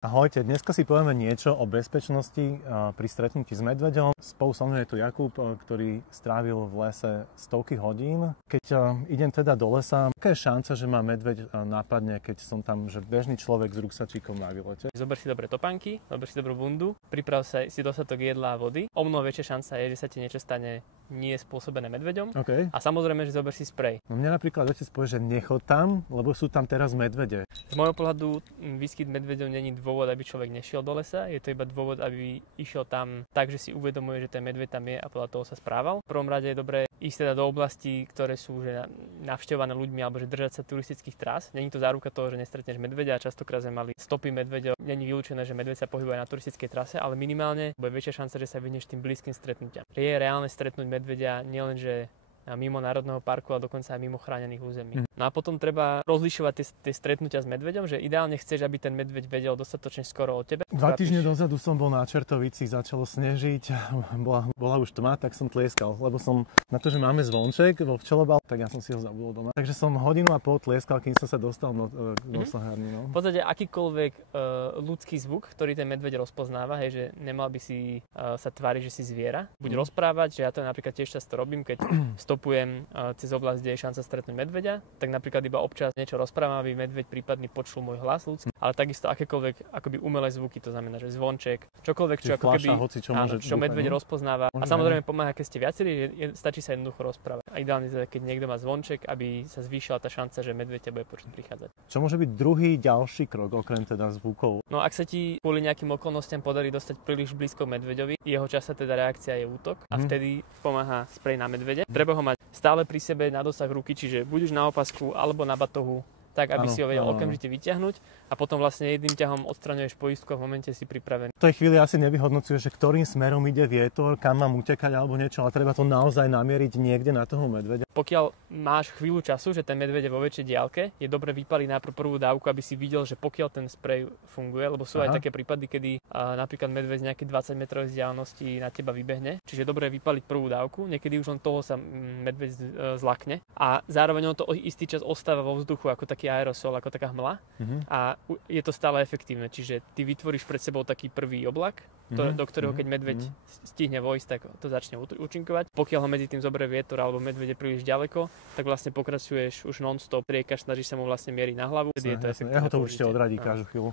Ahojte, dneska si povieme niečo o bezpečnosti pri stretnutí s medveďom. Spolu so mnou je tu Jakub, ktorý strávil v lese stovky hodín. Keď idem teda do lesa, aká je šanca, že ma medveď napadne, keď som tam že bežný človek s ruksačíkom na výlete? Zober si dobre topánky, zober si dobrú bundu, priprav sa si dostatok jedla a vody. O mnoho väčšia šanca je, že sa ti niečo stane nie spôsobené medveďom. Okay. A samozrejme, že zober si sprej. No mne napríklad otec povie, že nechod tam, lebo sú tam teraz medvede. Z môjho pohľadu výskyt medveďov není dôvod, aby človek nešiel do lesa, je to iba dôvod, aby išiel tam tak, že si uvedomuje, že ten medveď tam je a podľa toho sa správal. V prvom rade je dobré ísť teda do oblastí, ktoré sú že navštevované ľuďmi alebo že držať sa turistických trás. Není to záruka toho, že nestretneš medveďa, častokrát sme mali stopy medveďov. Není vylúčené, že medveď sa pohybuje na turistickej trase, ale minimálne bude väčšia šanca, že sa vyhneš tým blízkym stretnutiam. Je reálne stretnúť medveďa nielenže mimo národného parku a dokonca aj mimo chránených území. No a potom treba rozlišovať tie stretnutia s medveďom, že ideálne chceš, aby ten medveď vedel dostatočne skoro o tebe. 2 týždne dozadu som bol na Čertovici, začalo snežiť, bola už tma, tak som tlieskal, lebo som na to, že máme zvonček vo včelobal, tak ja som si ho zabudol doma. Takže som hodinu a pol tlieskal, kým som sa dostal do sahárny. No. V podstate akýkoľvek ľudský zvuk, ktorý ten medveď rozpoznáva, hej, že nemal by si sa tváriť, že si zviera. Buď rozprávať, že ja to napríklad tiež často robím, keď stopujem cez oblasť, kde je šanca stretnúť medveďa, tak napríklad iba občas niečo rozprávam, aby medveď prípadne počul môj hlas ľudský, ale takisto akékoľvek akoby umelé zvuky, to znamená, že zvonček, čokoľvek, čo ako keby čo medveď rozpoznáva. A samozrejme pomáha, keď ste viacerí, stačí sa jednoducho rozprávať. A ideálne teda, keď niekto má zvonček, aby sa zvýšila tá šanca, že medveď ťa bude počuť prichádzať. Čo môže byť druhý ďalší krok okrem teda zvukov? No ak sa ti kvôli nejakým okolnostiam podarí dostať príliš blízko medveďovi, jeho časa teda reakcia je útok a vtedy pomáha sprej na medvede. Treba ho mať stále pri sebe na dosah ruky, čiže buď už na opasku alebo na batohu, tak aby si ho vedel okamžite vyťahnuť a potom vlastne jedným ťahom odstraňuješ poistku a v momente si pripravený. V tej chvíli asi nevyhodnocuješ, že ktorým smerom ide vietor, kam mám utekať alebo niečo, ale treba to naozaj namieriť niekde na toho medveďa. Pokiaľ máš chvíľu času, že ten medveď je vo väčšej diaľke, je dobre vypaliť najprv prvú dávku, aby si videl, že pokiaľ ten sprej funguje, lebo sú aj také prípady, kedy napríklad medveď z nejakej 20 metrovej vzdialenosti na teba vybehne, čiže je dobre vypaliť prvú dávku, niekedy už len toho sa medveď zlakne a zároveň on to istý čas ostáva vo vzduchu ako taký aerosol, ako taká hmla a je to stále efektívne, čiže ty vytvoríš pred sebou taký prvý oblak, do ktorého keď medveď stihne vojsť, tak to začne účinkovať. Pokiaľ ho medzi tým zoberie vietor alebo medveď je príliš ďaleko, tak vlastne pokračuješ už non-stop, riekaš, snažíš sa mu vlastne mieriť na hlavu. Ja ho to určite odradí každú chvíľu.